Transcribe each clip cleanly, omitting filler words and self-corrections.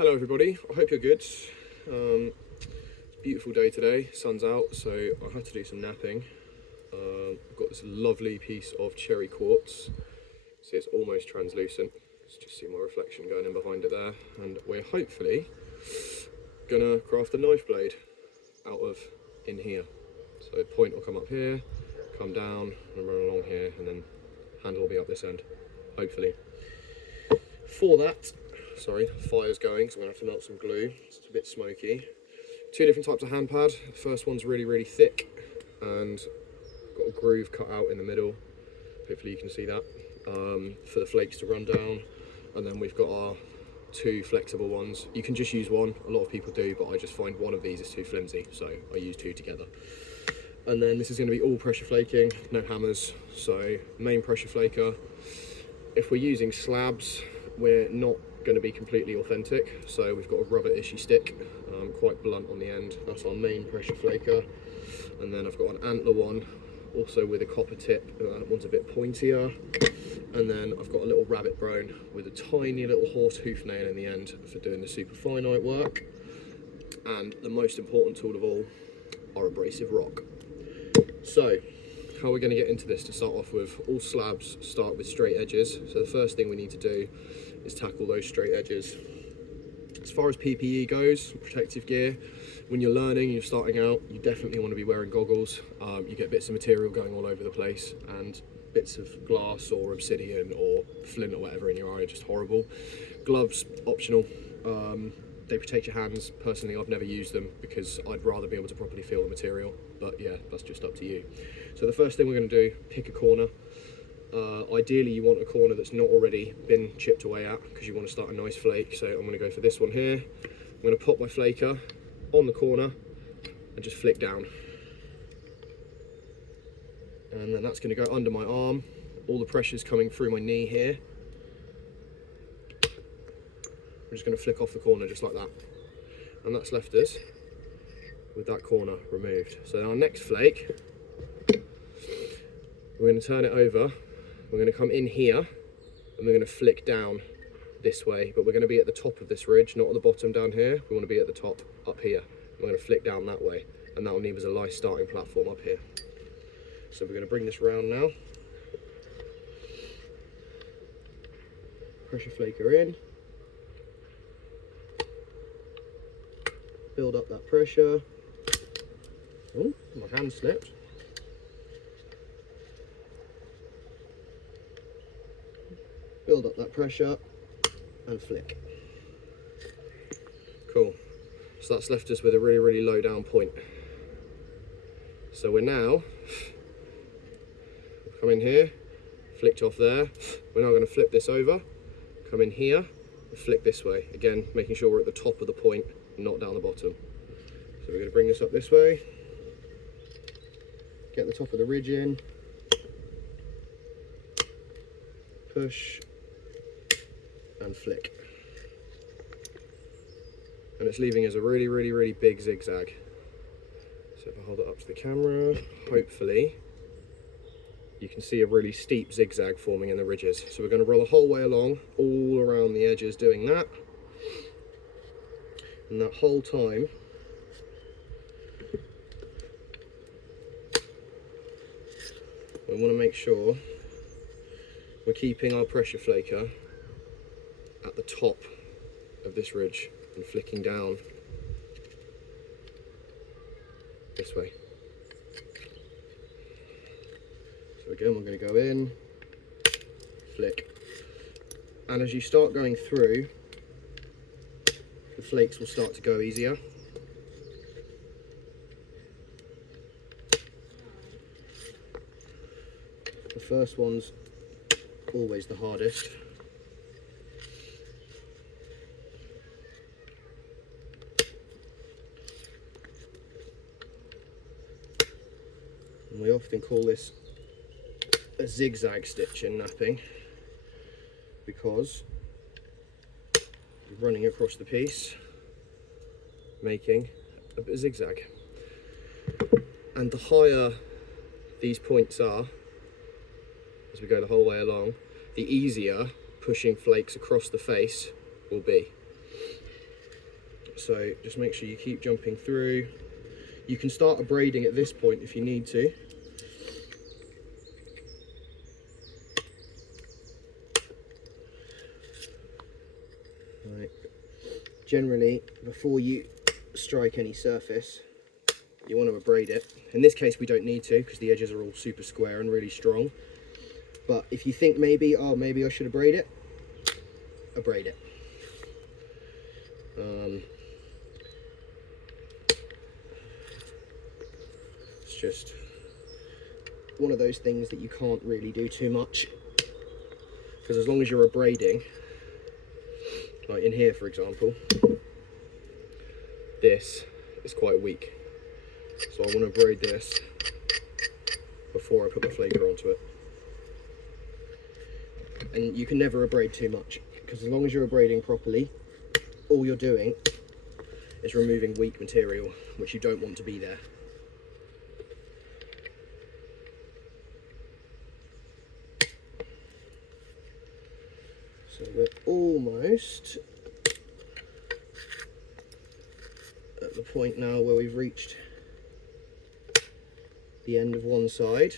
Hello everybody, I hope you're good. It's a beautiful day today, sun's out, so I had to do some napping. I've got this lovely piece of cherry quartz. See, it's almost translucent. Let's just see my reflection going in behind it there. And we're hopefully gonna craft a knife blade out of in here. So the point will come up here, come down and run along here, and then handle will be up this end, hopefully. For that, sorry, fire's going, so I'm gonna have to melt some glue. It's a bit smoky. Two different types of hand pad. The first one's really, really thick and got a groove cut out in the middle. Hopefully you can see that, for the flakes to run down. And then we've got our two flexible ones. You can just use one, a lot of people do, but I just find one of these is too flimsy, so I use two together. And then this is gonna be all pressure flaking, no hammers. So main pressure flaker. If we're using slabs, we're not going to be completely authentic, so we've got a rubber ishy stick, quite blunt on the end. That's our main pressure flaker. And then I've got an antler one, also with a copper tip. That one's a bit pointier. And then I've got a little rabbit bone with a tiny little horse hoof nail in the end for doing the super finite work. And the most important tool of all, our abrasive rock. So how we're going to get into this, to start off with, all slabs start with straight edges. So the first thing we need to do is tackle those straight edges. As far as PPE goes, protective gear, when you're learning, you're starting out, you definitely want to be wearing goggles. You get bits of material going all over the place, and bits of glass or obsidian or flint or whatever in your eye are just horrible. Gloves, optional. They protect your hands. Personally, I've never used them because I'd rather be able to properly feel the material, but yeah, that's just up to you. So the first thing we're going to do, pick a corner. Ideally you want a corner that's not already been chipped away at, because you want to start a nice flake. So I'm going to go for this one here. I'm going to pop my flaker on the corner and just flick down. And then that's going to go under my arm. All the pressure's coming through my knee here. I'm just going to flick off the corner just like that. And that's left us with that corner removed. So our next flake, we're going to turn it over. We're going to come in here and we're going to flick down this way, but we're going to be at the top of this ridge, not at the bottom down here. We want to be at the top up here. We're going to flick down that way, and that will leave us a nice starting platform up here. So we're going to bring this round now. Pressure flaker in. Build up that pressure. Oh, my hand slipped. Build up that pressure and flick. Cool. So that's left us with a really, really low down point. So we're now, come in here, flicked off there. We're now going to flip this over, come in here, and flick this way. Again, making sure we're at the top of the point, not down the bottom. So we're going to bring this up this way, get the top of the ridge in, push, and flick. And it's leaving us a really, really, really big zigzag. So if I hold it up to the camera, hopefully you can see a really steep zigzag forming in the ridges. So we're going to roll the whole way along, all around the edges doing that. And that whole time, we want to make sure we're keeping our pressure flaker at the top of this ridge and flicking down this way. So again, we're going to go in, flick, and as you start going through, the flakes will start to go easier. The first one's always the hardest. And we often call this a zigzag stitch in napping because you're running across the piece, making a zigzag. And the higher these points are, as we go the whole way along, the easier pushing flakes across the face will be. So just make sure you keep jumping through. You can start abrading at this point if you need to. Right. Generally, before you strike any surface, you want to abrade it. In this case we don't need to because the edges are all super square and really strong. But if you think maybe, oh, maybe I should abrade it, abrade it. It's just one of those things that you can't really do too much, because as long as you're abrading, like in here for example, this is quite weak. So I want to abrade this before I put my flaker onto it. And you can never abrade too much, because as long as you're abrading properly, all you're doing is removing weak material, which you don't want to be there. So we're almost at the point now where we've reached the end of one side.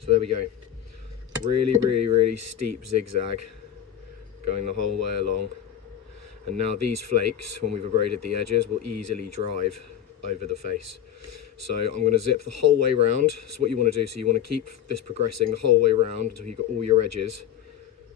So there we go. Really steep zigzag going the whole way along. And now these flakes, when we've abraded the edges, will easily drive over the face. So I'm going to zip the whole way round. So what you want to do, so you want to keep this progressing the whole way round until you've got all your edges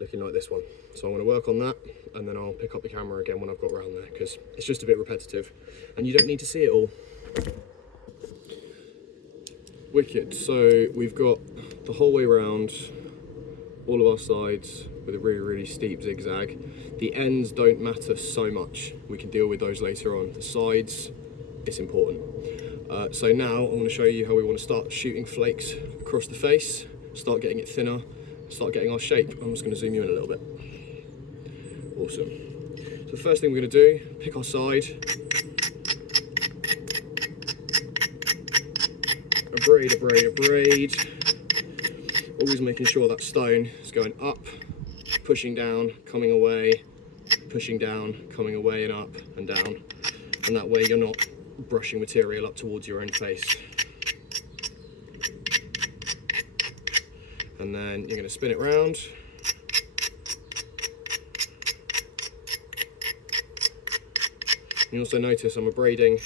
looking like this one. So I'm going to work on that, and then I'll pick up the camera again when I've got round there, because it's just a bit repetitive and you don't need to see it all. Wicked. So we've got the whole way round, all of our sides with a really steep zigzag. The ends don't matter so much, we can deal with those later on. The sides, it's important. So now I'm going to show you how we want to start shooting flakes across the face, start getting it thinner, start getting our shape. I'm just going to zoom you in a little bit. Awesome. So the first thing we're going to do, pick our side, abrade, always making sure that stone is going up, pushing down, coming away, pushing down, coming away and up and down, and that way you're not brushing material up towards your own face. And then you're going to spin it round. You also notice I'm abrading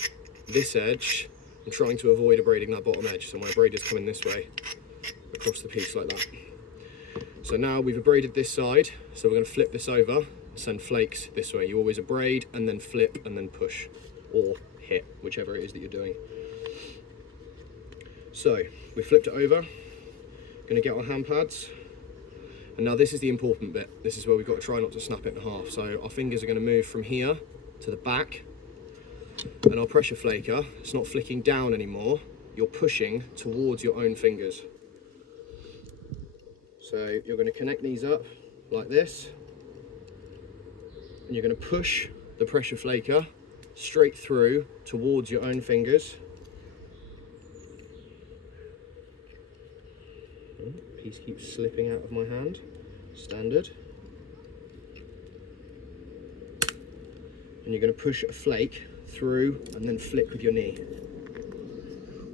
this edge. I'm trying to avoid abrading that bottom edge, so my abrade is coming this way across the piece like that. So now we've abraded this side, so we're going to flip this over, send flakes this way. You always abrade and then flip and then push or hit, whichever it is that you're doing. So we flipped it over, going to get our hand pads, and now this is the important bit. This is where we've got to try not to snap it in half. So our fingers are going to move from here to the back, and our pressure flaker, it's not flicking down anymore, you're pushing towards your own fingers. So you're going to connect these up like this, and you're going to push the pressure flaker straight through towards your own fingers. Piece keeps slipping out of my hand, standard. And you're going to push a flake through and then flick with your knee.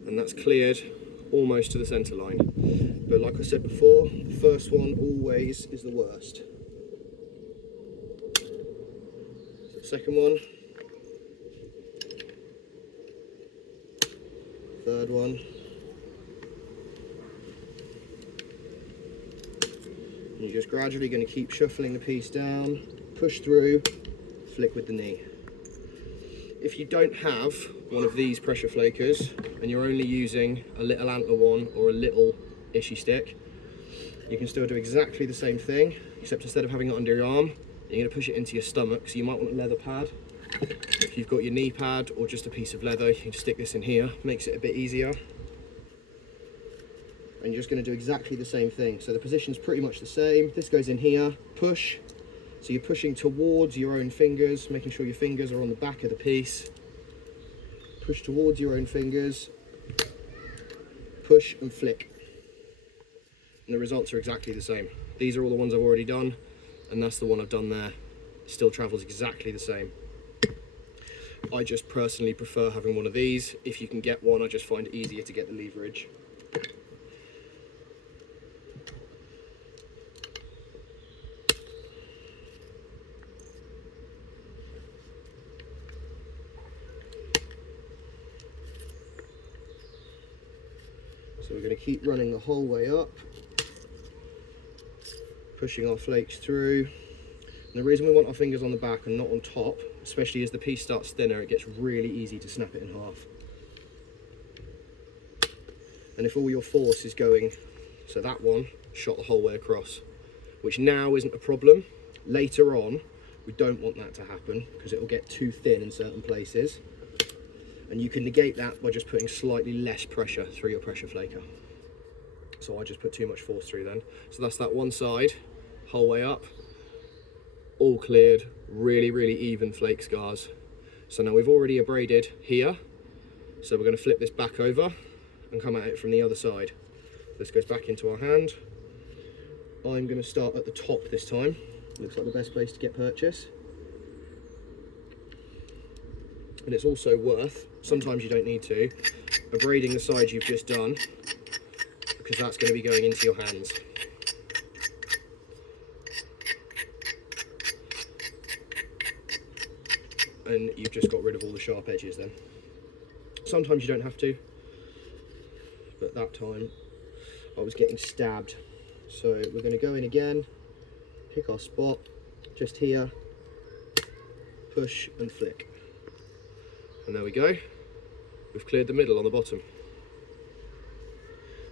And that's cleared almost to the centre line. But like I said before, the first one always is the worst. So the second one, third one, and you're just gradually going to keep shuffling the piece down, push through, flick with the knee. If you don't have one of these pressure flakers and you're only using a little antler one or a little ishy stick, you can still do exactly the same thing, except instead of having it under your arm, you're going to push it into your stomach. So you might want a leather pad. If you've got your knee pad or just a piece of leather, you can just stick this in here, makes it a bit easier. And you're just going to do exactly the same thing. So the position's pretty much the same. This goes in here, push. So you're pushing towards your own fingers, making sure your fingers are on the back of the piece. Push towards your own fingers. push and flick. And the results are exactly the same. These are all the ones I've already done, and that's the one I've done there. It still travels exactly the same. I just personally prefer having one of these. If you can get one, I just find it easier to get the leverage. So we're going to keep running the whole way up, pushing our flakes through. And the reason we want our fingers on the back and not on top, especially as the piece starts thinner, it gets really easy to snap it in half. And if all your force is going, so that one shot the whole way across, which now isn't a problem. Later on, we don't want that to happen because it will get too thin in certain places. And you can negate that by just putting slightly less pressure through your pressure flaker. So I just put too much force through then. So that's that one side, whole way up, all cleared, really, really even flake scars. So now we've already abraded here. So we're going to flip this back over and come at it from the other side. This goes back into our hand. I'm going to start at the top this time. Looks like the best place to get purchase. And it's also worth, sometimes you don't need to, abrading the side you've just done, because that's going to be going into your hands. And you've just got rid of all the sharp edges then. Sometimes you don't have to, but that time I was getting stabbed. So we're going to go in again, pick our spot, just here, push and flick. And there we go, we've cleared the middle on the bottom.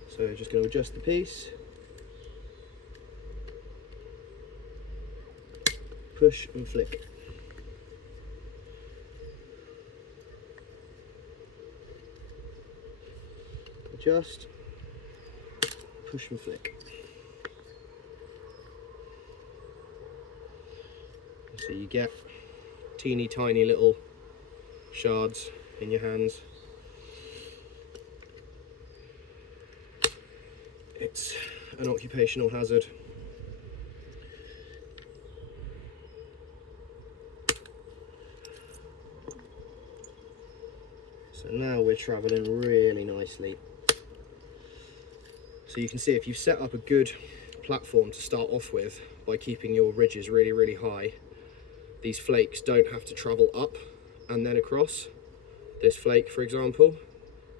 So just going to adjust the piece, push and flick. Adjust, push and flick. So you get teeny tiny little shards in your hands. It's an occupational hazard. So now we're traveling really nicely. So you can see if you've set up a good platform to start off with by keeping your ridges really, really high, these flakes don't have to travel up and then across. This flake, for example,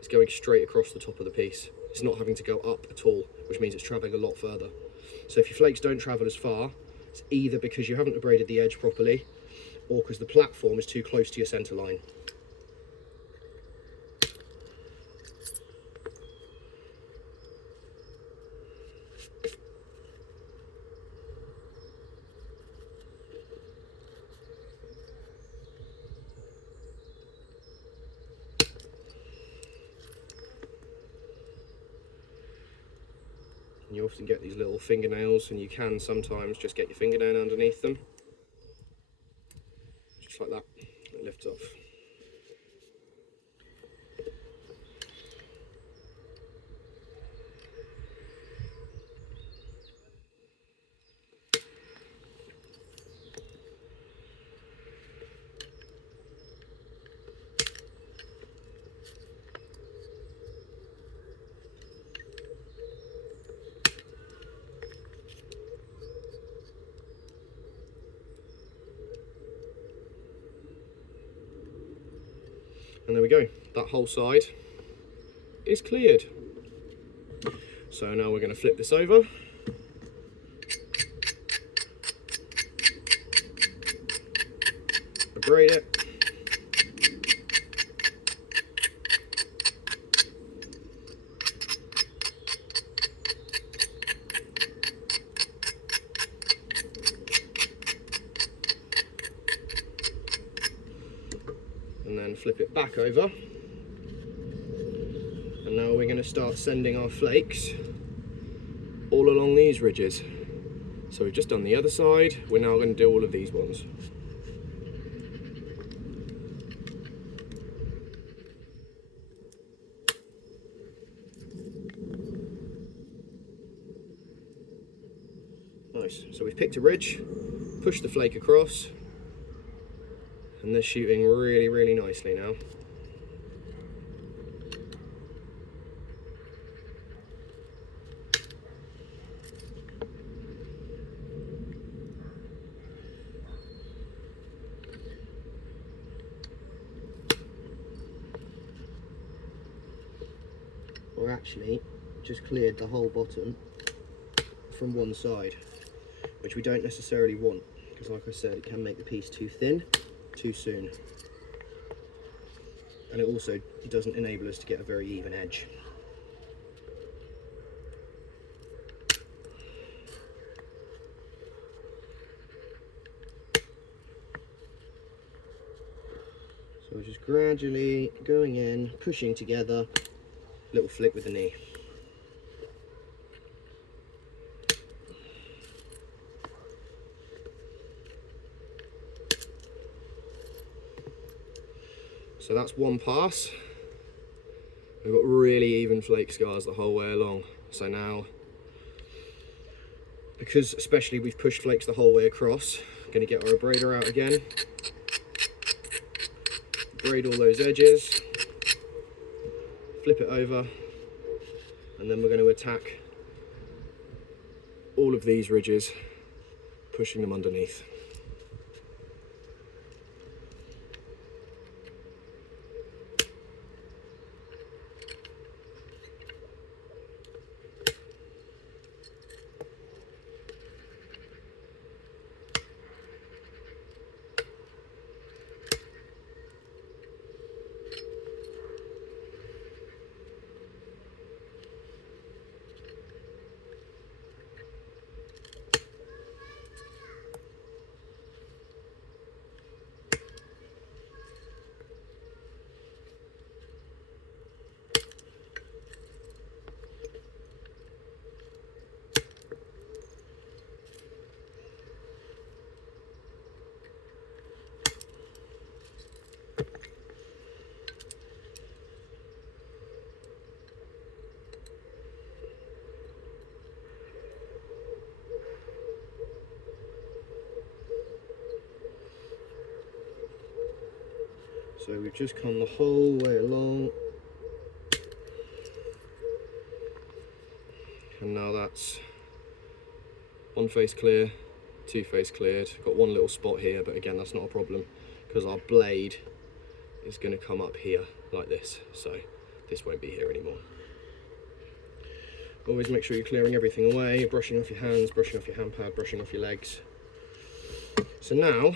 is going straight across the top of the piece. It's not having to go up at all, which means it's traveling a lot further. So if your flakes don't travel as far, it's either because you haven't abraded the edge properly or because the platform is too close to your center line. You often get these little fingernails, and you can sometimes just get your fingernail underneath them, just like that. It lifts off. And there we go, that whole side is cleared. So now we're going to flip this over. Abrade it. And then flip it back over. And now we're going to start sending our flakes all along these ridges. So we've just done the other side, we're now going to do all of these ones. nice. So we've picked a ridge, pushed the flake across, and they're shooting really, really nicely now. Or actually, just cleared the whole bottom from one side, which we don't necessarily want, because like I said, it can make the piece too thin too soon, and it also doesn't enable us to get a very even edge. So we're just gradually going in, pushing together, little flick with the knee. So that's one pass. We've got really even flake scars the whole way along. So now, because especially we've pushed flakes the whole way across, I'm going to get our abrader out again, braid all those edges, flip it over, and then we're going to attack all of these ridges, pushing them underneath. So we've just come the whole way along, and now that's one face clear, two face cleared. Got one little spot here, but again that's not a problem because our blade is going to come up here like this, so this won't be here anymore. Always make sure you're clearing everything away, brushing off your hands, brushing off your hand pad, brushing off your legs. So now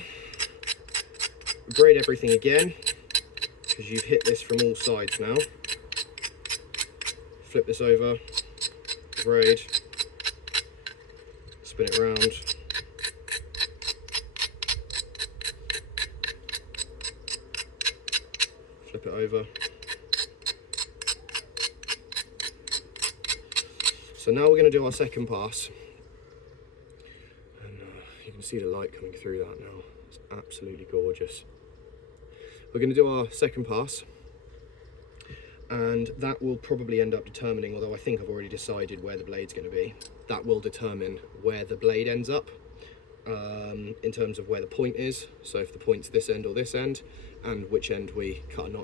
braid everything again, because you've hit this from all sides now. Flip this over, braid, spin it around, flip it over. So now we're going to do our second pass, and you can see the light coming through that now. It's absolutely gorgeous. We're going to do our second pass, and that will probably end up determining, although I think I've already decided where the blade's going to be, that will determine where the blade ends up in terms of where the point is. So if the point's this end or this end, and which end we cut a notch